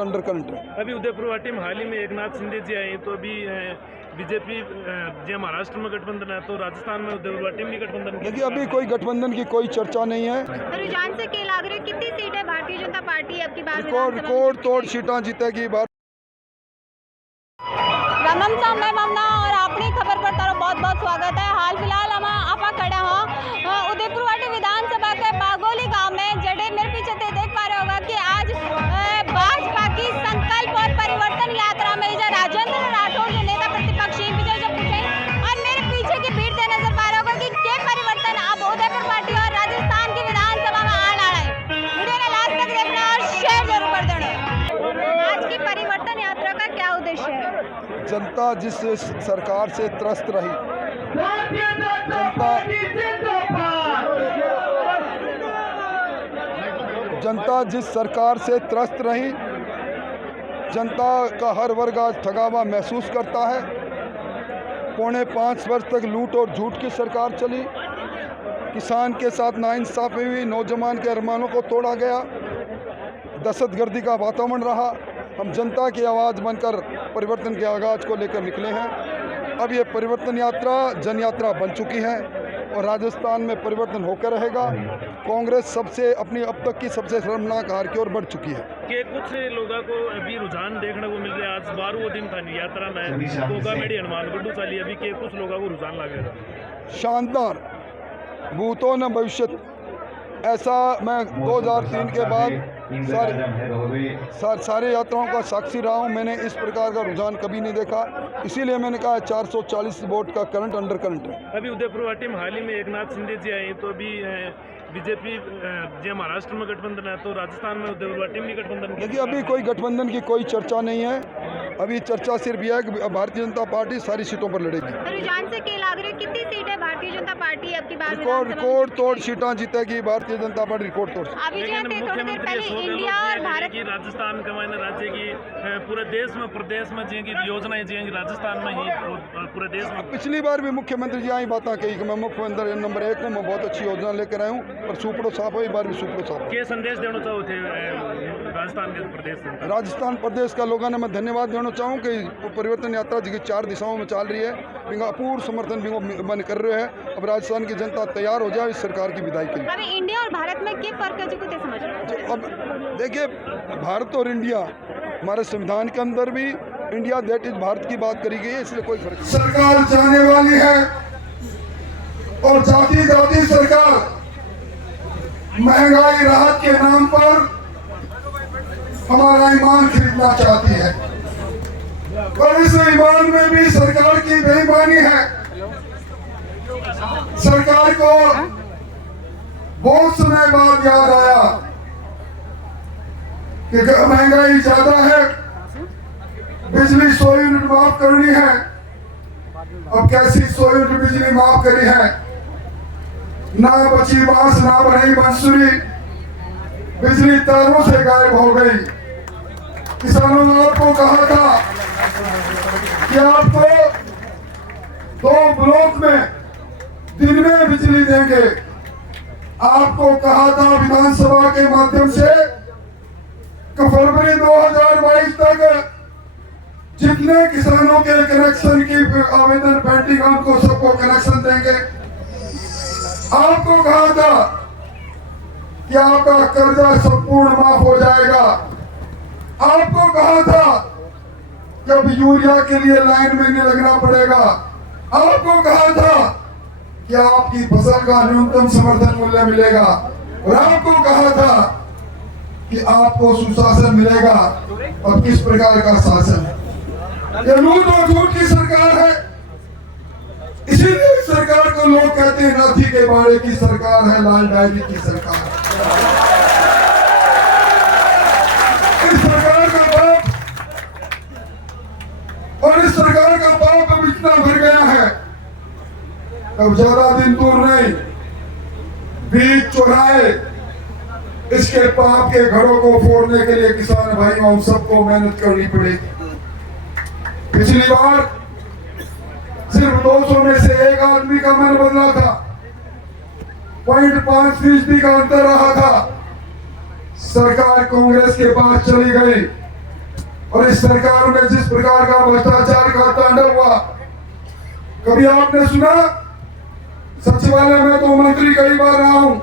Under current है। अभी उदयपुर वाटी में हाल ही में एकनाथ शिंदे जी आए तो अभी बीजेपी जो महाराष्ट्र में गठबंधन है तो राजस्थान में उदयपुर वाटी में गठबंधन। देखिए अभी कोई गठबंधन की कोई चर्चा नहीं है। रुझान से क्या लग रहा है, कितनी सीटें भारतीय जनता पार्टी अब की बार रिकॉर्ड तोड़ सीटा जीतेगी। रामम मैं ममना और अपनी खबर पर तारो बहुत बहुत स्वागत है। हाल फिलहाल हम आपा खड़े हो उदयपुर वाटी विधानसभा के बागोली गांव में। जड़े मेरे पीछे ते देख पा रहे होगा कि आज भाजपा की संकल्प और परिवर्तन यात्रा में राजेंद्र राठौड़ जो नेता प्रतिपक्ष विजय जब पूछे और मेरे पीछे की भीड़ से नजर पा रहे होगा कि क्या परिवर्तन अब उदयपुर वाटी और राजस्थान की विधानसभा में आना है। वीडियो ने लास्ट तक देखना और शेयर जरूर कर देना। आज की परिवर्तन यात्रा का क्या उद्देश्य है? जनता जिस सरकार से त्रस्त रही, जनता जिस सरकार से त्रस्त रही, जनता का हर वर्ग आज ठगा हुआ महसूस करता है। 4.5 वर्ष तक लूट और झूठ की सरकार चली। किसान के साथ नाइंसाफी हुई, नौजवान के अरमानों को तोड़ा गया, दहशतगर्दी का वातावरण रहा। हम जनता की आवाज़ बनकर परिवर्तन के आगाज़ को लेकर निकले हैं। अब ये परिवर्तन यात्रा जन यात्रा बन चुकी है और राजस्थान में परिवर्तन होकर रहेगा। कांग्रेस अपनी अब तक की सबसे शर्मनाक हार की ओर बढ़ चुकी है। कि कुछ लोगों को अभी रुझान देखने को मिल रहा है। आज 12वां दिन था यात्रा में कोकामेड़ी हनुमान गुड्डू चाली। अभी के कुछ लोगों को रुझान लगेगा। शानदार भूतों न भविष्य, ऐसा मैं 2003 के बाद सारे यात्राओं का साक्षी रहा हूँ। मैंने इस प्रकार का रुझान कभी नहीं देखा, इसीलिए मैंने कहा 440 वोट का करंट अंडर करंट है। अभी उदयपुर वाटी में हाल ही में एकनाथ शिंदे जी आए तो अभी बीजेपी जो महाराष्ट्र में गठबंधन है तो राजस्थान में उदयपुर वाटी में गठबंधन। देखिए अभी कोई गठबंधन की कोई चर्चा नहीं है। अभी चर्चा सिर्फ यह है कि भारतीय जनता पार्टी सारी सीटों पर लड़ेगी। रुझान से क्या लग रहा है, कितनी सीटें भारतीय जनता पार्टी अब की बार रिकॉर्ड तोड़ सीटा जीतेगी भारतीय जनता पार्टी, रिकॉर्ड तोड़। मुख्यमंत्री इंडिया और भारत की राजस्थान के मायने राज्य की पूरे देश में प्रदेश में जी की योजनाएं जी राजस्थान में ही पूरे देश में। पिछली बार भी मुख्यमंत्री जी यही बातें कही कि मैं मुख्यमंत्री नंबर 1 हूँ, मैं बहुत अच्छी योजना लेकर आया हूँ, पर सुपड़ो साफ हो, इस बार भी सुपड़ो साफ। क्या संदेश देना चाहो थे राजस्थान के प्रदेश से? राजस्थान प्रदेश का लोगों ने मैं धन्यवाद देना चाहूँ कि परिवर्तन यात्रा जी 4 दिशाओं में चल रही है। बिंगा अपूर्व समर्थन बन कर रहे हैं। अब राजस्थान की जनता तैयार हो जाए इस सरकार की विदाई के लिए। अभी इंडिया और भारत में क्या फर्क है जो कुछ समझ रहे हैं? अब देखिए भारत और इंडिया, हमारे संविधान के अंदर भी इंडिया दैट इज भारत की बात करी गई है, इसलिए कोई फर्क नहीं। सरकार जाने वाली है और जाति सरकार महंगाई राहत के नाम पर हमारा ईमान खरीदना चाहती है और इस ईमान में भी सरकार की बेईमानी है। सरकार को बहुत समय बाद याद आया कि महंगाई ज्यादा है, बिजली 100 यूनिट माफ करनी है। अब कैसी 100 यूनिट बिजली माफ करी है? ना बची बांस ना बनी बांसुरी, बिजली तारों से गायब हो गई। किसानों ने आपको कहा था कि आपको 2 ब्लॉक में दिन में बिजली देंगे। आपको कहा था विधानसभा के माध्यम से कि फरवरी 2022 तक जितने किसानों के कनेक्शन की आवेदन पेंडिंग है उनको सबको कनेक्शन देंगे। आपको कहा था कि आपका कर्जा संपूर्ण माफ हो जाएगा। आपको कहा था कि अब यूरिया के लिए लाइन में नहीं लगना पड़ेगा। आपको कहा था कि आपकी फसल का न्यूनतम समर्थन मूल्य मिलेगा और आपको कहा था कि आपको सुशासन मिलेगा। और किस प्रकार का शासन? ये लूट और झूठ की सरकार है। इसीलिए इस सरकार को लोग कहते हैं नाथी के बाड़े की सरकार है, लाल डायरी की सरकार। इस सरकार का पाप और इस सरकार का पाप अब इतना भर गया है, अब ज्यादा दिन दूर नहीं, बीच चौराहे इसके पाप के घरों को फोड़ने के लिए किसान भाइयों हम सबको मेहनत करनी पड़ेगी। पिछली बार सिर्फ 200 में से एक आदमी का मन बदला था, 0.5% का अंतर रहा था। सरकार कांग्रेस के पास चली गई और इस सरकार में जिस प्रकार का भ्रष्टाचार का तांडव हुआ, कभी आपने सुना? सचिवालय में तो मंत्री कई बार रहा हूं,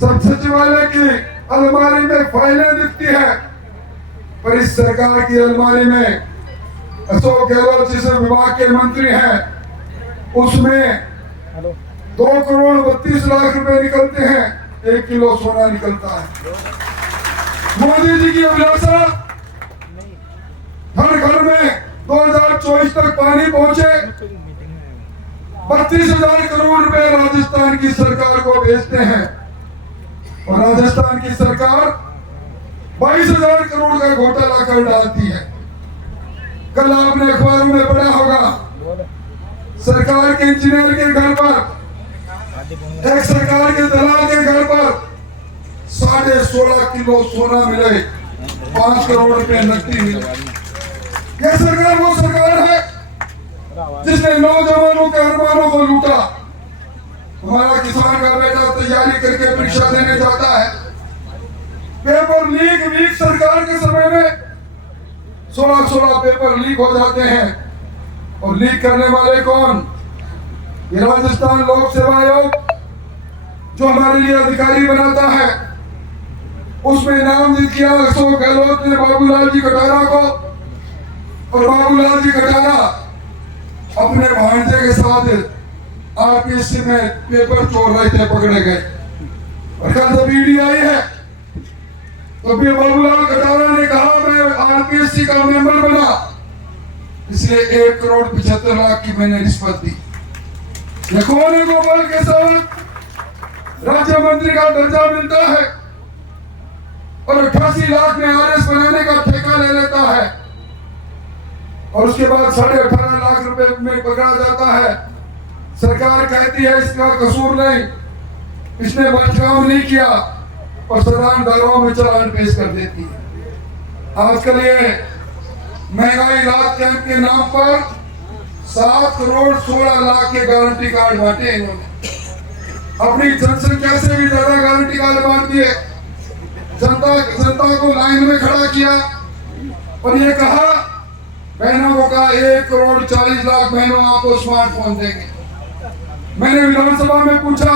सब सचिवालय की अलमारी में फाइलें दिखती है, पर इस सरकार की अलमारी में अशोक गहलोत जिस विभाग के मंत्री हैं उसमें 2,32,00,000 रुपए निकलते हैं, 1 किलो सोना निकलता है। मोदी जी की अभिलाषा हर घर में 2024 तक पानी पहुंचे, 32,000 करोड़ रुपए राजस्थान की सरकार को भेजते हैं और राजस्थान की सरकार 22,000 करोड़ का घोटाला कर डालती है। कल आपने अखबारों में पढ़ा होगा, सरकार के इंजीनियर के घर पर, एक सरकार के दलाल के घर पर 16.5 किलो सोना मिले, 5 करोड़ रुपए नकदी मिले। यह सरकार वो सरकार है जिसने नौजवानों के अरमानों को लूटा। हमारा किसान का बेटा तैयारी करके परीक्षा देने जाता है, पेपर लीक सरकार के समय में 16 पेपर लीक हो जाते हैं। और लीक करने वाले कौन? ये राजस्थान लोक सेवा आयोग जो हमारे लिए अधिकारी बनाता है, उसमें नामजद किया अशोक गहलोत ने बाबूलाल जी कटारा को, और बाबूलाल जी कटारा अपने भांजे के साथ आरपीएससी में पेपर चोर रहे थे, पकड़े गए। और कल जब ईडी आई है तो भी बाबूलाल कटारा ने कहा मैं आरपीएससी का मेंबर बना, इसलिए 1,75,00,000 की मैंने रिश्वत दी। ये कौन है? गोपाल के साथ राज्य मंत्री का दर्जा मिलता है और 88 लाख में आरएस बनाने का ठेका ले लेता है, और उसके बाद 18.5 लाख रुपए में पकड़ा जाता है। सरकार कहती है इसका कसूर नहीं, इसने बचाव नहीं किया, और सदान दरों में चालान पेश कर देती है। आजकल ये महंगाई राहत कैंप के नाम पर 7,16,00,000 के गारंटी कार्ड बांटे इन्होंने। अपनी जनसंख्या से भी ज्यादा गारंटी कार्ड बांट दिए, जनता को लाइन में खड़ा किया और ये कहा बहनों को कहा 1,40,00,000 बहनों आपको स्मार्टफोन देंगे। मैंने विधानसभा में पूछा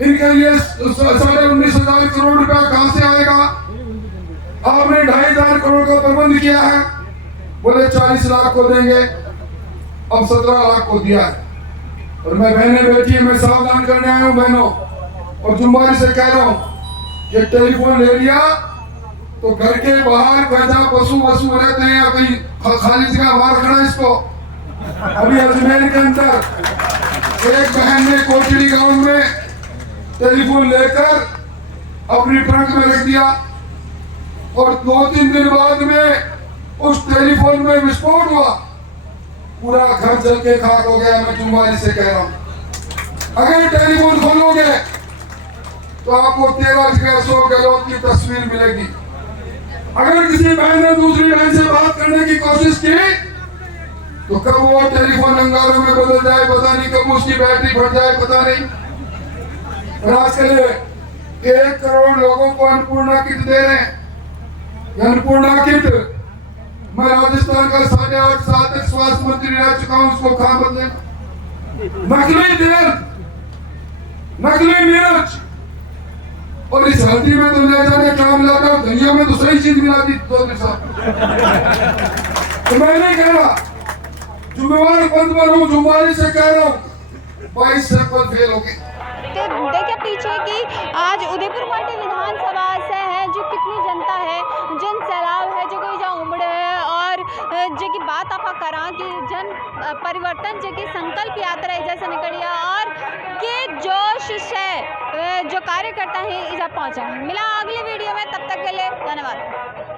इनके लिए 19,500 करोड़ रुपया कहां से आएगा? आपने 2,500 करोड़ का प्रबंध किया है, बोले 40 लाख को देंगे, अब 17 लाख को दिया है। और मैं बहनें बैठी है, मैं सावधान करने आया हूं बहनों, और जुम्बारी से कह रहा हूं ये टेलीफोन ले लिया तो घर के बाहर पैदा पशु रहते हैं या कहीं खाली जगह बाहर खड़ा इसको। अभी अजमेर के अंदर एक बहन ने कोटड़ी गांव में टेलीफोन लेकर अपनी ट्रक में रख दिया और 2-3 दिन बाद में उस टेलीफोन में विस्फोट हुआ, पूरा घर जल के खाक हो गया। मैं जुम्बारी से कह रहा हूं अगर टेलीफोन खोलोगे तो आपको 13 जगह अशोक गहलोत की तस्वीर मिलेगी। अगर किसी बहन ने दूसरी बहन से बात करने की कोशिश की तो कब वो टेलीफोन अंगारों में बदल जाए पता नहीं, कब उसकी बैटरी फट जाए पता नहीं। और आजकल 1 करोड़ लोगों को अन्नपूर्णा किट दे रहे हैं। अन्नपूर्णा किट मैं राजस्थान का 8.5 साल तक स्वास्थ्य मंत्री रह चुका हूं, उसको कहां बदले? नकली तेल, नकली मिर्च, और इस हल्दी में तो ले जाने क्या मिला था, धनिया में तो सही चीज मिला दी तो मैं नहीं कह रहा, जुम्मेवार पद पर हूं, जुम्मेवारी से कह रहा हूं 22 सैंपल फेल हो गए। देखिए पीछे की आज उदयपुर पार्टी विधानसभा से है जो कितनी जनता है, जन सैलाब है जो कि उमड़े है, और जो की बात आप करा कि जन परिवर्तन जो कि संकल्प यात्रा जैसे निकलिया और के जोश से जो कार्यकर्ता है इधर पहुंचा। मिला अगली वीडियो में, तब तक के लिए धन्यवाद।